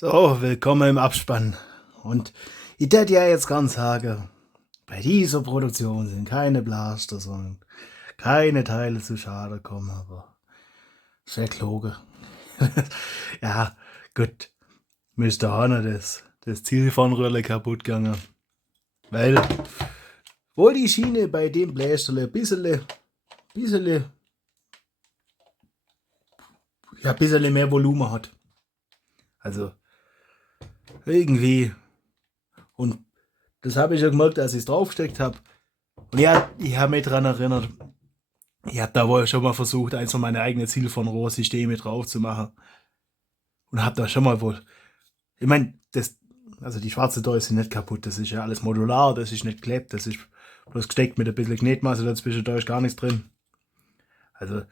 So, willkommen im Abspann. Und ich hätte ja jetzt ganz sagen, bei dieser Produktion sind keine Blaster, sondern keine Teile zu Schade gekommen, aber ist ja gelogen. Ja, gut, mir ist da auch noch das Ziel von Rölle kaputt gegangen. Weil wohl die Schiene bei dem Blästerle ein bisschen mehr Volumen hat. Also irgendwie. Und das habe ich ja gemerkt, als ich es draufgesteckt habe. Und ja, ich habe mich daran erinnert, ich habe da wohl schon mal versucht, eins von meinen eigenen Ziele von Rohrsysteme drauf zu machen. Und habe da schon mal wohl. Ich meine, also die schwarze Dose ist nicht kaputt, das ist ja alles modular, das ist nicht geklebt, das ist bloß gesteckt mit ein bisschen Knetmasse dazwischen, da ist gar nichts drin. Also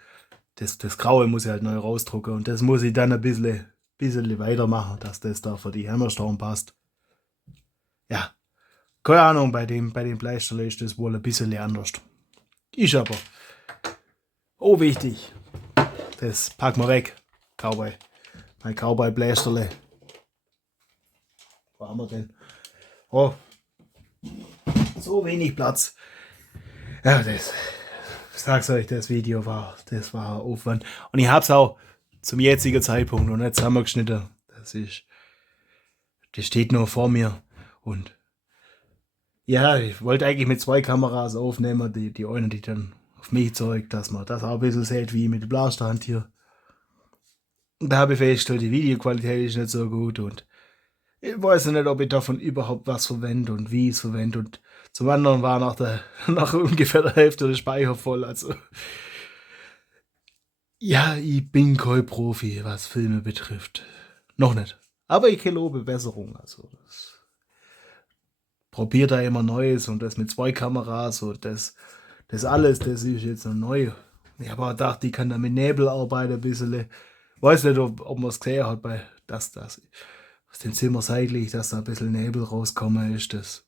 das Graue muss ich halt neu rausdrucken und das muss ich dann ein bisschen weitermachen, dass das da für die Hämmerstaum passt. Ja, keine Ahnung, bei dem Bleisterle ist das wohl ein bisschen anders. Ist aber oh wichtig. Das packen wir weg. Cowboy. Mein Cowboy-Blästerle. Wo haben wir denn? Oh. So wenig Platz. Ja, ich sag's euch, das Video war Aufwand. Und ich hab's auch zum jetzigen Zeitpunkt noch nicht zusammengeschnitten. Das steht nur vor mir. Und ja, ich wollte eigentlich mit 2 Kameras aufnehmen, die eine, die dann auf mich zeigt, dass man das auch ein bisschen sieht, wie mit der Blasterhand hier. Und da habe ich festgestellt, die Videoqualität ist nicht so gut und ich weiß nicht, ob ich davon überhaupt was verwende und wie ich es verwende. Und zum anderen war nach ungefähr der Hälfte der Speicher voll. Also ja, ich bin kein Profi, was Filme betrifft. Noch nicht. Aber ich lobe Besserung. Also probiert da immer Neues und das mit 2 Kameras und das alles, das ist jetzt noch neu. Ich habe auch gedacht, ich kann da mit Nebel arbeiten ein bisschen. Weiß nicht, ob man es gesehen hat, bei das aus dem Zimmer seitlich, dass da ein bisschen Nebel rauskommen ist. Das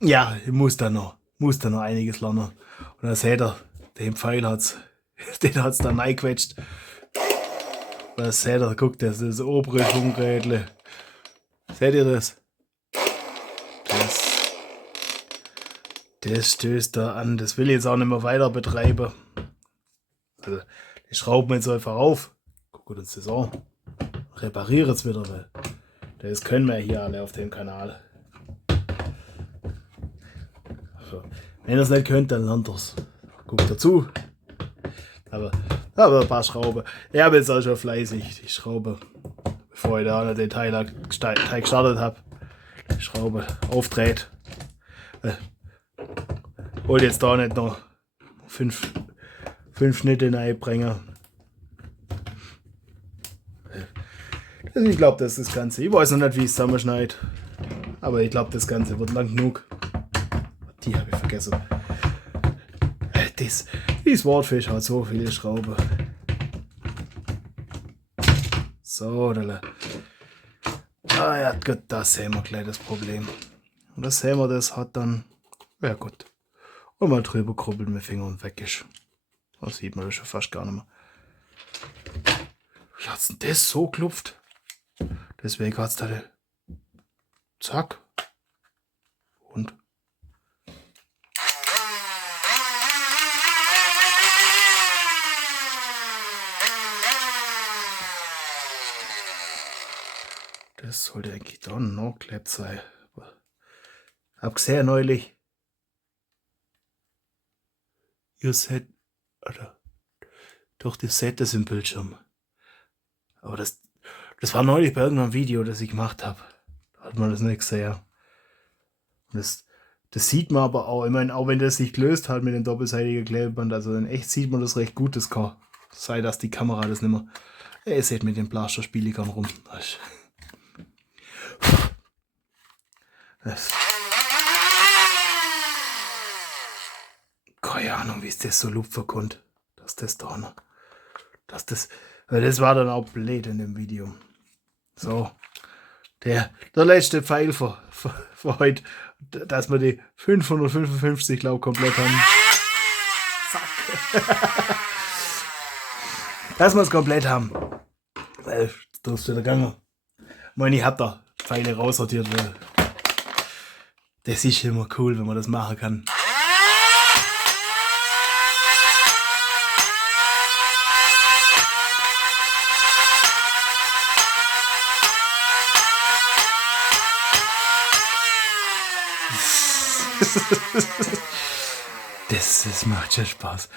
ja, ich muss da noch einiges lernen. Und dann seht ihr, den Pfeil den hat's dann reingequetscht. Und dann seht ihr, guckt, das ist das obere Schwungrädle. Seht ihr das? Das stößt da an. Das will ich jetzt auch nicht mehr weiter betreiben. Also, die schrauben wir jetzt einfach auf. Guckt uns das an. Reparieren es wieder, weil das können wir hier alle auf dem Kanal. Also, wenn ihr es nicht könnt, dann lernt ihr es. Guckt dazu. Aber ein paar Schrauben. Ich habe jetzt auch schon fleißig die Schraube, bevor ich da den Teil gestartet habe, die Schraube aufdreht. Wollte jetzt da nicht noch 5 Schnitte reinbringen. Ich glaube, das ist das Ganze. Ich weiß noch nicht, wie ich es zusammenschneide. Aber ich glaube, das Ganze wird lang genug. Die habe ich vergessen. Dieses Wortfisch hat so viele Schrauben. So, ja gut, das sehen wir gleich das Problem. Und das sehen wir, das hat dann, ja gut. Und mal drüber krubbeln mit Finger und weg ist. Da sieht man das schon fast gar nicht mehr. Wie hat's denn das so klopft? Deswegen hat's da den zack. Und das sollte eigentlich dann noch geklebt sein. Hab gesehen neulich. Ihr seht, oder doch, ihr seht das im Bildschirm. Aber das war neulich bei irgendeinem Video, das ich gemacht habe. Da hat man das nicht gesehen. Und das sieht man aber auch, ich meine, auch wenn das sich gelöst hat mit dem doppelseitigen Klebeband, also in echt sieht man das recht gut, das kann sein, dass die Kamera das nicht mehr. Ihr seht mit dem Blaster spiele ich gern rum. Keine Ahnung, wie es das so lupfen konnte. Dass das da noch. Das war dann auch blöd in dem Video. So. Der letzte Pfeil für heute. Dass wir die 555, glaube ich, komplett haben. Zack. Dass wir es komplett haben. Jetzt darfst du wieder gegangen. Ich hab da Pfeile raussortiert, weil das ist immer cool, wenn man das machen kann. Das macht schon Spaß.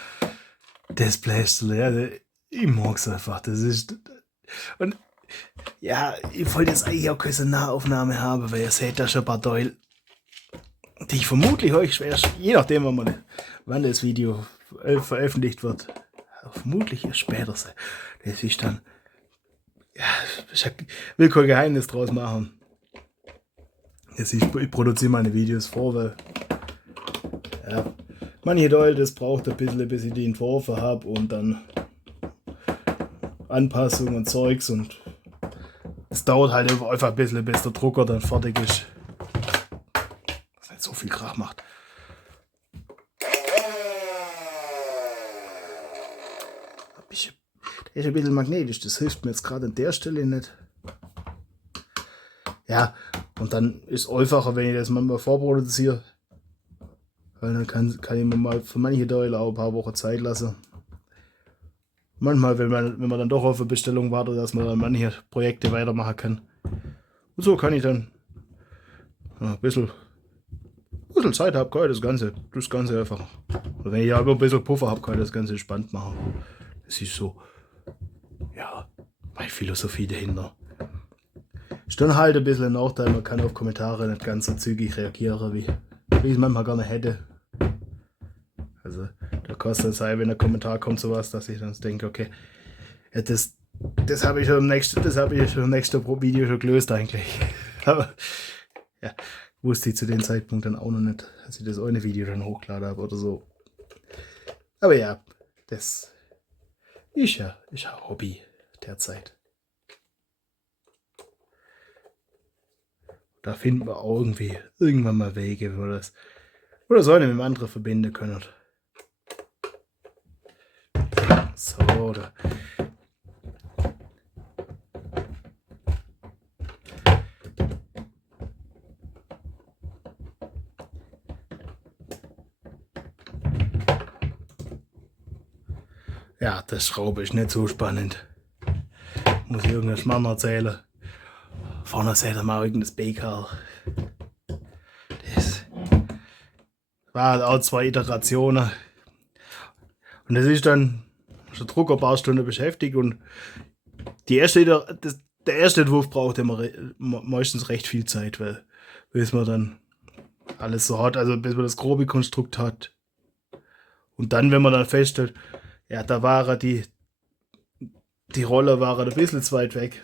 Das Blästerle, ja, ich mag's einfach. Das ist. Und ja, ich wollte jetzt eigentlich auch keine Nahaufnahme haben, weil ihr seht da schon ein paar Teile, die ich vermutlich euch erst, je nachdem, wann das Video veröffentlicht wird, vermutlich erst später sein. Das ist dann. Ja, ich will kein Geheimnis draus machen. Ich produziere meine Videos vor, weil ja, manche Leute, das braucht ein bisschen, bis ich die Entwürfe habe und dann Anpassungen und Zeugs und es dauert halt einfach ein bisschen, bis der Drucker dann fertig ist. Was nicht so viel Krach macht. Der ist ein bisschen magnetisch, das hilft mir jetzt gerade an der Stelle nicht. Ja, und dann ist es einfacher, wenn ich das manchmal vorproduziere. Weil dann kann ich mir mal für manche Teile auch ein paar Wochen Zeit lassen. Manchmal, wenn man dann doch auf eine Bestellung wartet, dass man dann manche Projekte weitermachen kann. Und so kann ich dann ein bisschen Zeit habe, kann ich das Ganze einfach. Und wenn ich aber ein bisschen Puffer habe, kann ich das Ganze entspannt machen. Das ist so, ja, meine Philosophie dahinter. Ist dann halt ein bisschen ein Nachteil, man kann auf Kommentare nicht ganz so zügig reagieren, wie ich es manchmal gerne hätte. Also da kostet es sein, wenn ein Kommentar kommt, sowas, dass ich dann denke, okay, ja, das habe ich schon im nächsten Video schon gelöst eigentlich. Aber ja, wusste ich zu dem Zeitpunkt dann auch noch nicht, als ich das eine Video dann hochgeladen habe oder so. Aber ja, das ist ja ein Hobby derzeit. Da finden wir auch irgendwann mal Wege, wo wir das oder so eine mit dem anderen verbinden können. So, oder. Ja, das Schraube ist nicht so spannend. Muss ich irgendeinen Schmarrn erzählen. Vorne seht ihr mal irgendein Schbechial. Das war auch 2 Iterationen. Und das ist dann der Drucker ein paar Stunden beschäftigt und der erste Entwurf braucht immer meistens recht viel Zeit, weil bis man dann alles so hat, also bis man das grobe Konstrukt hat. Und dann, wenn man dann feststellt, ja, da war die Rolle war ein bisschen zu weit weg.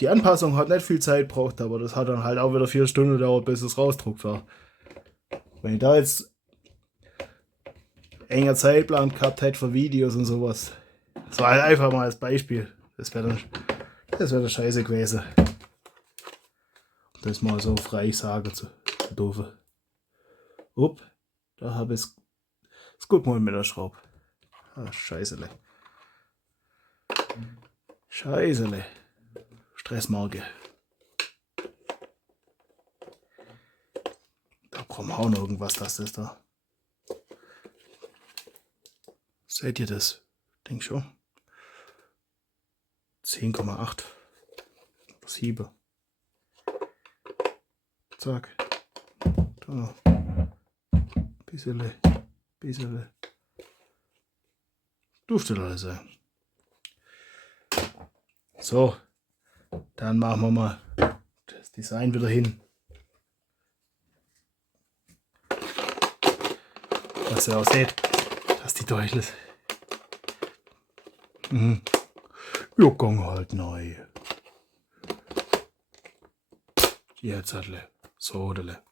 Die Anpassung hat nicht viel Zeit gebraucht, aber das hat dann halt auch wieder 4 Stunden gedauert, bis es rausdruckt war. Wenn ich da jetzt enger Zeitplan gehabt hätte für Videos und sowas, so einfach mal als Beispiel, das wäre dann scheiße gewesen. Das mal so frei sagen zu doofen. Upp, da habe ich es gut mal mit der Schraube. Ah, Scheißele. Scheißele. Stressmarke. Da brauchen wir auch noch irgendwas, das ist da. Seht ihr das? Denk schon. 10,8. 7. Zack. Da. Bissele. Dürfte alles sein. So. Dann machen wir mal das Design wieder hin. Was ihr auch seht, dass die Teufel ist. Ja, gang halt neu. Jetzt alle. So, dele.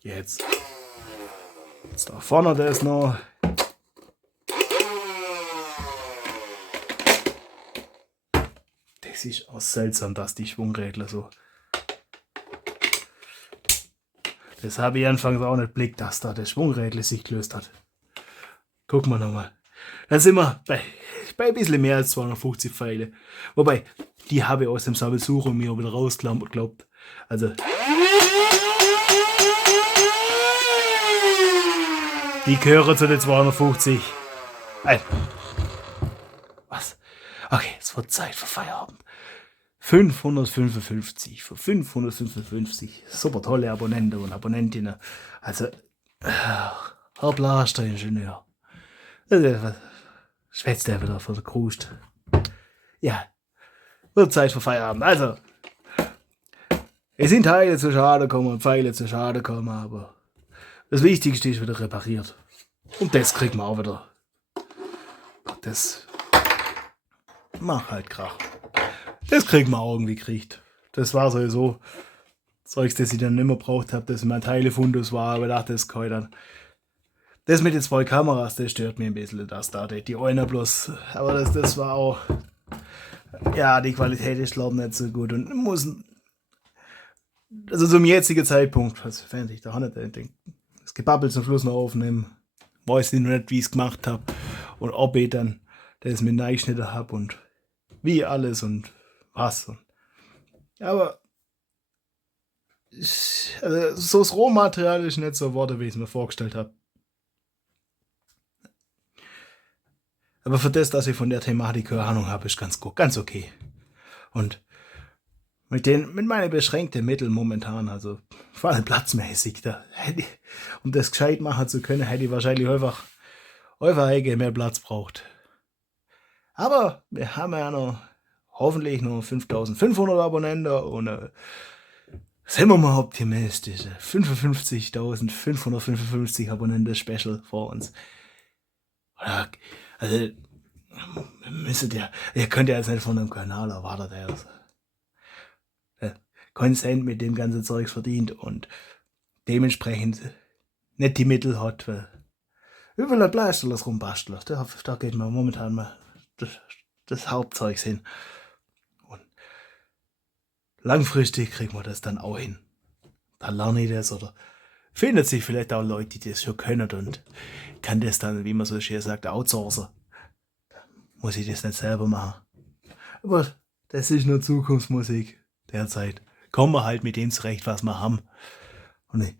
Jetzt da vorne das noch. Das ist auch seltsam, dass die Schwungrädler so. Das habe ich anfangs auch nicht geblickt, dass da das Schwungrädler sich gelöst hat. Gucken wir nochmal. Dann sind wir bei bei ein bisschen mehr als 250 Pfeile. Wobei, die habe ich aus dem Sammelsurium mir wieder rausgeklappt. Also, die gehören zu den 250. Was? Okay, es wird Zeit für Feierabend. 555 für 555. Super tolle Abonnenten und Abonnentinnen. Also, Herr Blaster-Ingenieur. Was schwätzt der wieder für den Krust? Ja, wird Zeit für Feierabend. Also, es sind Teile zu Schade kommen und Pfeile zu Schade kommen, aber das Wichtigste ist wieder repariert. Und das kriegt man auch wieder. Das macht halt Krach. Das kriegt man auch irgendwie gekriegt. Das war sowieso Zeugs, das ich dann nicht mehr braucht habe, das in meinem Teilefundus war, aber ich dachte, das kann ich dann. Das mit den 2 Kameras, das stört mich ein bisschen, dass da die eine bloß, aber das war auch, ja, die Qualität ist glaube ich nicht so gut und muss, also zum jetzigen Zeitpunkt, also wenn ich da nicht das Gebabbel zum Schluss noch aufnehmen, weiß ich noch nicht, wie ich es gemacht habe und ob ich dann das mit reingeschnitten habe und wie alles und was. Aber also, so das Rohmaterial ist nicht so geworden, wie ich es mir vorgestellt habe. Aber für das, dass ich von der Thematik keine Ahnung habe, ist ganz gut, ganz okay. Und mit meinen beschränkten Mitteln momentan, also vor allem platzmäßig, um das gescheit machen zu können, hätte ich wahrscheinlich einfach mehr Platz braucht. Aber wir haben ja noch hoffentlich noch 5500 Abonnenten und sind wir mal optimistisch. 55.555 Abonnenten Special vor uns. Also, ihr könnt ja jetzt nicht von einem Kanal erwarten, der keinen Cent mit dem ganzen Zeugs verdient und dementsprechend nicht die Mittel hat, weil überall Bleisterlers rumbasteln. Da geht mir momentan mal das Hauptzeug hin. Und langfristig kriegen wir das dann auch hin. Dann lerne ich das oder findet sich vielleicht auch Leute, die das schon können und kann das dann, wie man so schön sagt, outsourcen. Muss ich das nicht selber machen. Aber das ist nur Zukunftsmusik derzeit. Kommen wir halt mit dem zurecht, was wir haben. Und ich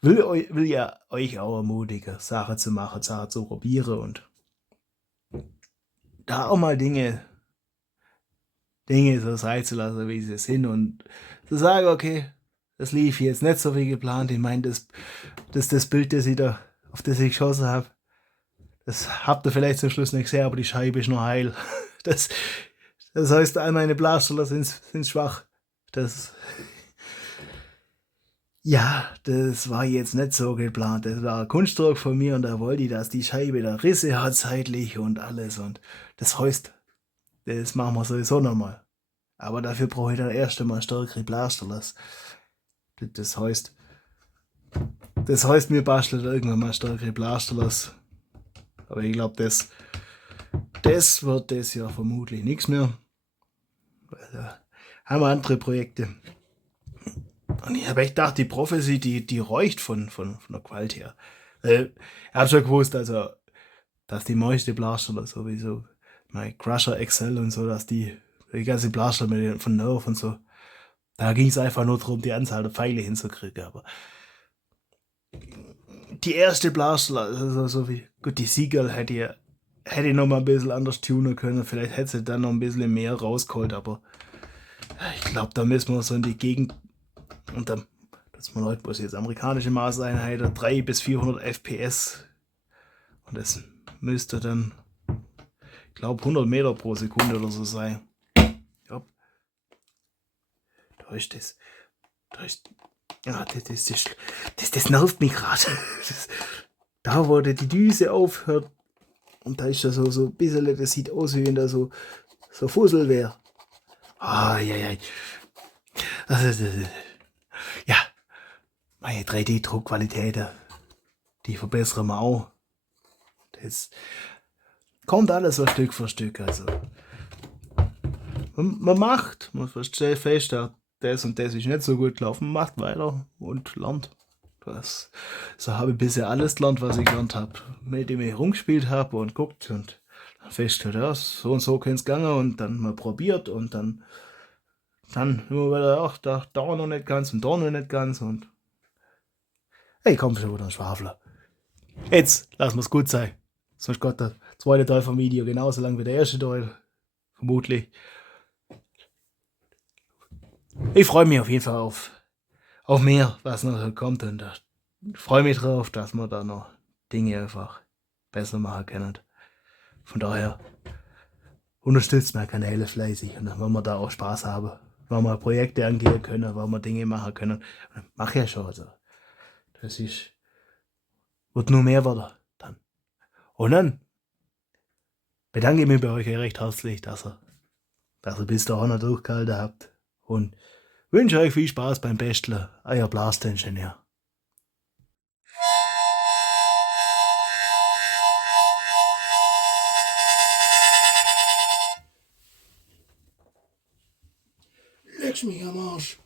will ja euch auch ermutigen, Sachen zu machen, Sachen zu probieren und da auch mal Dinge so sein zu lassen, wie sie sind und zu sagen, okay, das lief jetzt nicht so wie geplant. Ich meine, das Bild, auf das ich geschossen habe, das habt ihr vielleicht zum Schluss nicht gesehen, aber die Scheibe ist noch heil. Das heißt, all meine Blaster sind schwach. Das war jetzt nicht so geplant. Das war ein Kunstdruck von mir und da wollte ich, dass die Scheibe da Risse hat zeitlich und alles. Und das heißt, das machen wir sowieso nochmal. Aber dafür brauche ich dann erst einmal stärkere Blasterlass. Das heißt, mir bastelt irgendwann mal stärkere Blasterlass. Aber ich glaube, das wird das Jahr vermutlich nichts mehr. Weil da haben wir andere Projekte. Und ich habe echt gedacht, die Prophecy, die reicht von der Qualität her. Ich habe schon gewusst, also, dass die meiste Blaster sowieso, mein Crusher XL und so, dass die ganze Blaster von Nerf und so, da ging es einfach nur darum, die Anzahl der Pfeile hinzukriegen. Aber die erste Blaster, also so wie, gut, die Ziel hätte ich noch mal ein bisschen anders tunen können. Vielleicht hätte sie dann noch ein bisschen mehr rausgeholt, aber ich glaube, da müssen wir so in die Gegend. Und dann, dass man Leute, bloß jetzt amerikanische Maßeinheiten, 300 bis 400 FPS. Und das müsste dann, ich glaube, 100 Meter pro Sekunde oder so sein. Ja. Das nervt mich gerade. Da, wo die Düse aufhört, und da ist da so ein bisschen, das sieht aus, wie wenn da so Fussel wäre. Ja, meine 3D-Druckqualität, die verbessern wir auch. Das kommt alles so Stück für Stück. Also man stellt fest, das und das ist nicht so gut gelaufen, man macht weiter und lernt. So habe ich bisher alles gelernt, was ich gelernt habe, mit dem ich rumgespielt habe und guckt und festgestellt, ja, so und so könnte es gehen und dann mal probiert und dann immer wieder, ach, da noch nicht ganz und da noch nicht ganz und hey, komm schon wieder ein Schwafler. Jetzt lassen wir es gut sein. Sonst geht der zweite Teil vom Video genauso lang wie der erste Teil. Vermutlich. Ich freue mich auf jeden Fall auf mehr, was noch kommt und ich freue mich drauf, dass wir da noch Dinge einfach besser machen können. Von daher unterstützt meine Kanäle fleißig und dann wollen wir da auch Spaß haben. Wenn wir Projekte angehen können, wenn wir Dinge machen können. Mach ja schon. Also. Das wird nur mehr werden dann. Und dann bedanke ich mich bei euch recht herzlich, dass ihr bis dahin noch durchgehalten habt. Und wünsche euch viel Spaß beim Basteln. Euer Blaster-Ingenieur. Leck mich am Arsch.